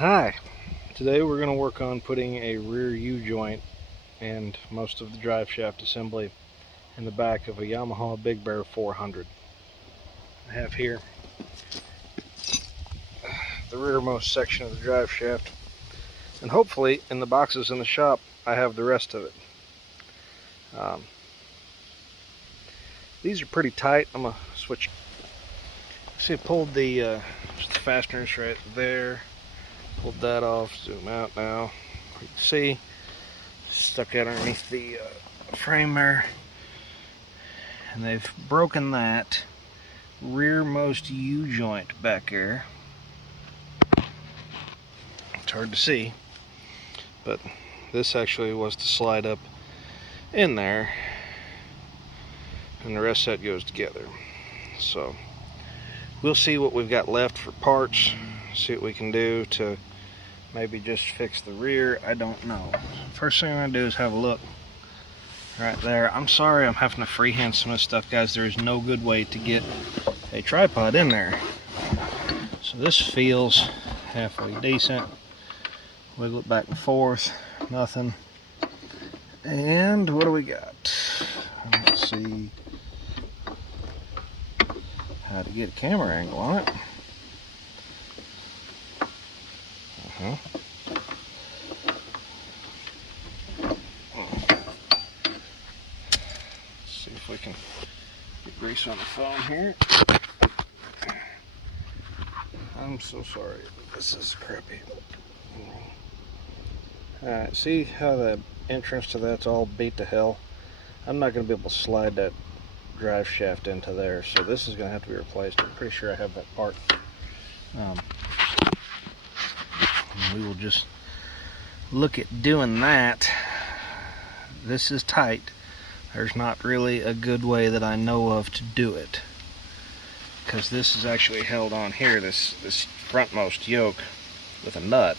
Hi, today we're going to work on putting a rear U-joint and most of the drive shaft assembly in the back of a Yamaha Big Bear 400. I have here the rearmost section of the drive shaft, and hopefully in the boxes in the shop I have the rest of it. These are pretty tight. I'm going to switch. See, I pulled the fasteners right there. Pulled that off. Zoom out now. You can see stuck out underneath the frame there, and they've broken that rearmost U-joint back there. It's hard to see, but this actually was to slide up in there, and the rest of that goes together. So we'll see what we've got left for parts, see what we can do to maybe just fix the rear. I don't know. First thing I'm going to do is have a look right there. I'm sorry I'm having to freehand some of this stuff, guys. There is no good way to get a tripod in there. So this feels halfway decent. Wiggle it back and forth. Nothing. And what do we got? Let's see how to get a camera angle on it. Let's see if we can get grease on the phone here. I'm so sorry, this is crappy. Alright, see how the entrance to that's all beat to hell? I'm not going to be able to slide that drive shaft into there, so this is going to have to be replaced. I'm pretty sure I have that part. We will just look at doing that. This is tight. There's not really a good way that I know of to do it, because this is actually held on here, this frontmost yoke, with a nut.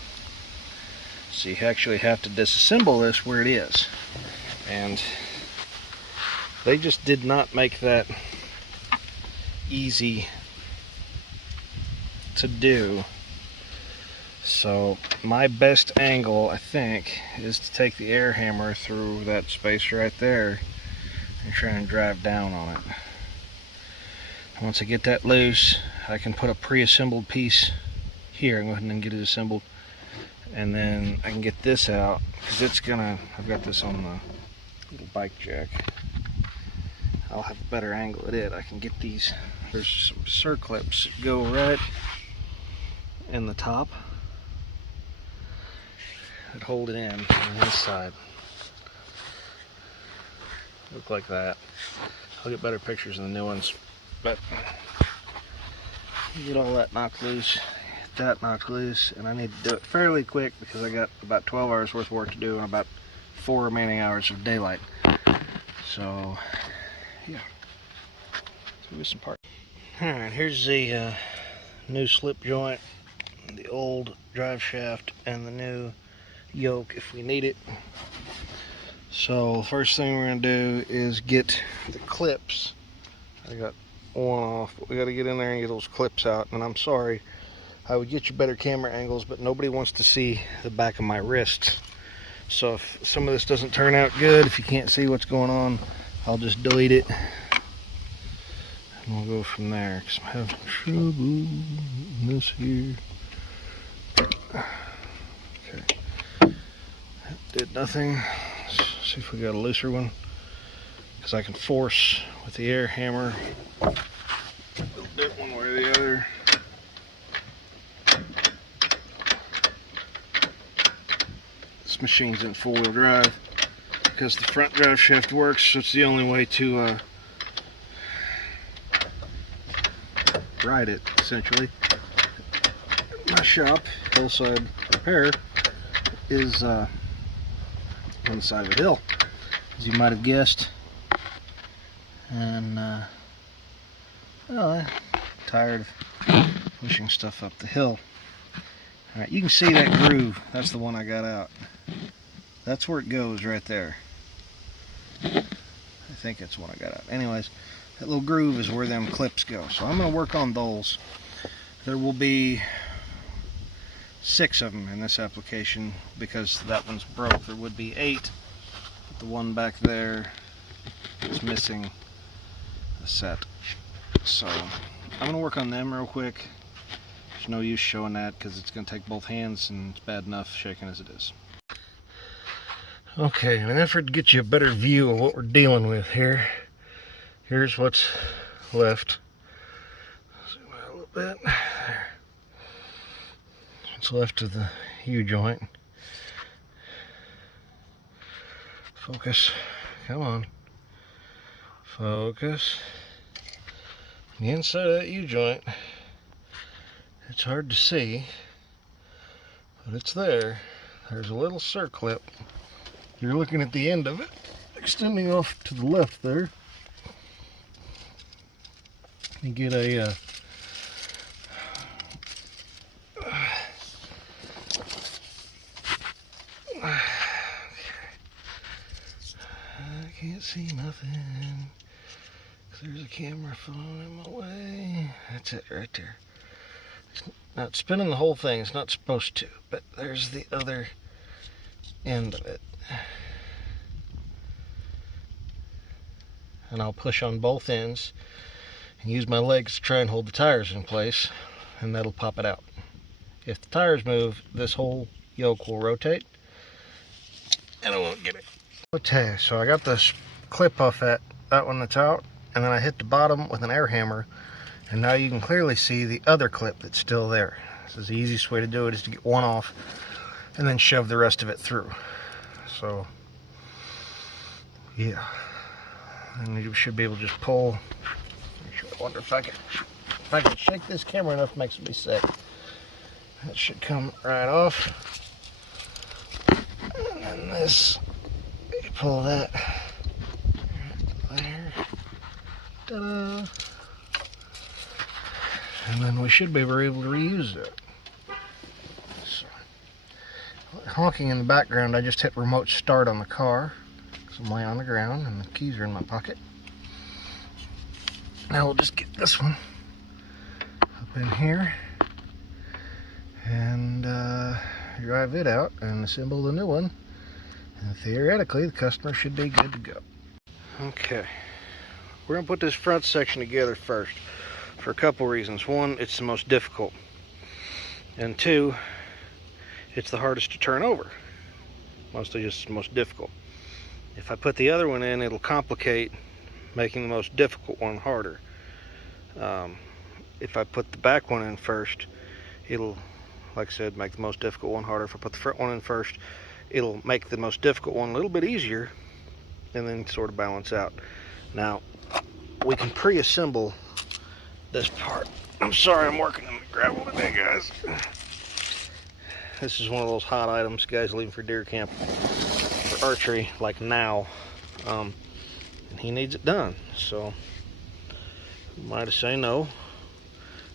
So you actually have to disassemble this where it is, and they just did not make that easy to do. So my best angle, I think, is to take the air hammer through that space right there and try and drive down on it. Once I get that loose, I can put a pre-assembled piece here and go ahead and get it assembled, and then I can get this out, because it's gonna, I've got this on the little bike jack. I'll have a better angle at it. I can get these, there's some circlips that go right in the top that hold it in on this side. Look like that. I'll get better pictures in the new ones, but get all that knocked loose, get that knocked loose, and I need to do it fairly quick because I got about 12 hours worth of work to do and about 4 remaining hours of daylight. So yeah, let's do some parts. Alright, here's the new slip joint, the old drive shaft, and the new yoke if we need it. So the first thing we're going to do is get the clips. I got one off, but we got to get in there and get those clips out. And I'm sorry, I would get you better camera angles, but nobody wants to see the back of my wrist. So if some of this doesn't turn out good, if you can't see what's going on, I'll just delete it and we'll go from there, because I'm having trouble in this here. Okay, that did nothing. Let's see if we got a looser one, because I can force with the air hammer a little bit one way or the other. This machine's in 4-wheel drive because the front drive shaft works, so it's the only way to ride it, essentially. My shop, Hillside Repair, is on the side of a hill, as you might have guessed. And well, I'm tired of pushing stuff up the hill. Alright, you can see that groove. That's the one I got out. That's where it goes right there. I think that's the one I got out. Anyways, that little groove is where them clips go. So I'm going to work on those. There will be 6 of them in this application because that one's broke. There would be 8, but the one back there is missing a set. So I'm going to work on them real quick. There's no use showing that because it's going to take both hands and it's bad enough shaking as it is. Okay, in an effort to get you a better view of what we're dealing with here, here's what's left. Zoom out a little bit. There. What's left of the U-joint. Focus. Come on. Focus. The inside of that U-joint, it's hard to see, but it's there. There's a little circlip. You're looking at the end of it, extending off to the left there. You get a I can't see nothing. There's a camera phone in my way. That's it right there. It's not spinning the whole thing. It's not supposed to, but there's the other end of it. And I'll push on both ends and use my legs to try and hold the tires in place, and that'll pop it out. If the tires move, this whole yoke will rotate and I won't get it. Okay, so I got this clip off that one that's out, and then I hit the bottom with an air hammer, and now you can clearly see the other clip that's still there. So the easiest way to do it is to get one off and then shove the rest of it through. So yeah, and you should be able to just pull. I wonder if I can shake this camera enough, makes me sick. That should come right off. And then this, you pull that there. Ta-da! And then we should be able to reuse it. So, honking in the background, I just hit remote start on the car because I'm laying on the ground and the keys are in my pocket. Now we'll just get this one up in here and drive it out and assemble the new one. And theoretically, the customer should be good to go. Okay, we're going to put this front section together first for a couple reasons. One, it's the most difficult. And two, it's the hardest to turn over. Mostly just the most difficult. If I put the other one in, it'll complicate making the most difficult one harder. If I put the back one in first, it'll, like I said, make the most difficult one harder. If I put the front one in first, it'll make the most difficult one a little bit easier and then sort of balance out. Now, we can pre-assemble this part. I'm sorry I'm working in the gravel today, guys. This is one of those hot items guys leaving for deer camp for archery, like now. And he needs it done, so might say no.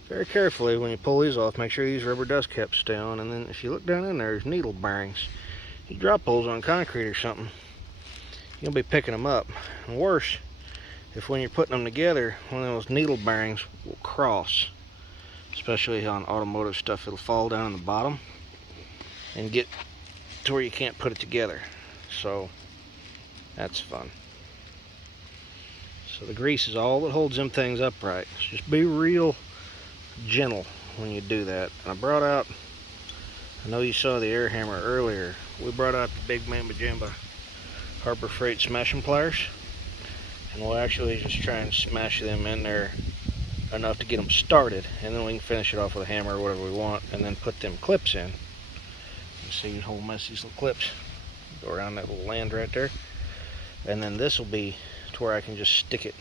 Very carefully when you pull these off, make sure these rubber dust caps stay on, and then if you look down in there, there's needle bearings. You drop those on concrete or something, you'll be picking them up. And worse, if when you're putting them together, one of those needle bearings will cross, especially on automotive stuff. It'll fall down in the bottom and get to where you can't put it together. So that's fun. So the grease is all that holds them things upright. So just be real gentle when you do that. And I brought out, I know you saw the air hammer earlier, we brought out the Big Mamba Jamba Harbor Freight smashing pliers, and we'll actually just try and smash them in there enough to get them started, and then we can finish it off with a hammer or whatever we want, and then put them clips in. You see how mess these little clips go around that little land right there, and then this will be to where I can just stick it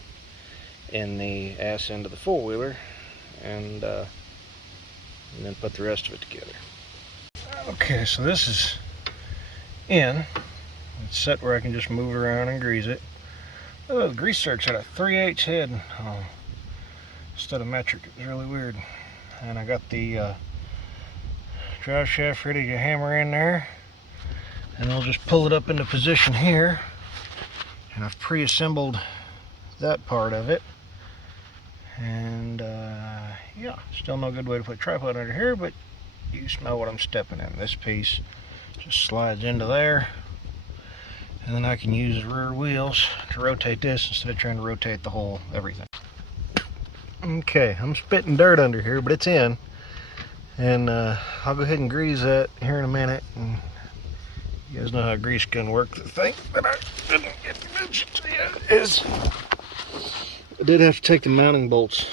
in the ass end of the four-wheeler and then put the rest of it together. Okay, so this is in. It's set where I can just move around and grease it. Oh, the grease zerk's at a 3/8 head instead of metric. It was really weird. And I got the drive shaft ready to hammer in there, and I'll just pull it up into position here. And I've pre-assembled that part of it. And yeah, still no good way to put a tripod under here, but you smell what I'm stepping in. This piece just slides into there, and then I can use the rear wheels to rotate this instead of trying to rotate the whole everything. Okay, I'm spitting dirt under here, but it's in, and I'll go ahead and grease that here in a minute. And you guys know how a grease gun works. The thing that I didn't get to mention to you is I did have to take the mounting bolts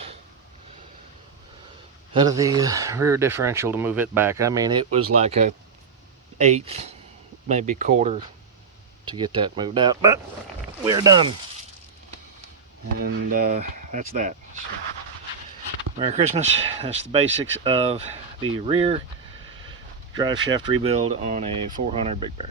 out of the rear differential to move it back. I mean, it was like a eighth, maybe quarter to get that moved out, but we're done. And that's that. So, Merry Christmas. That's the basics of the rear drive shaft rebuild on a 400 Big Bear.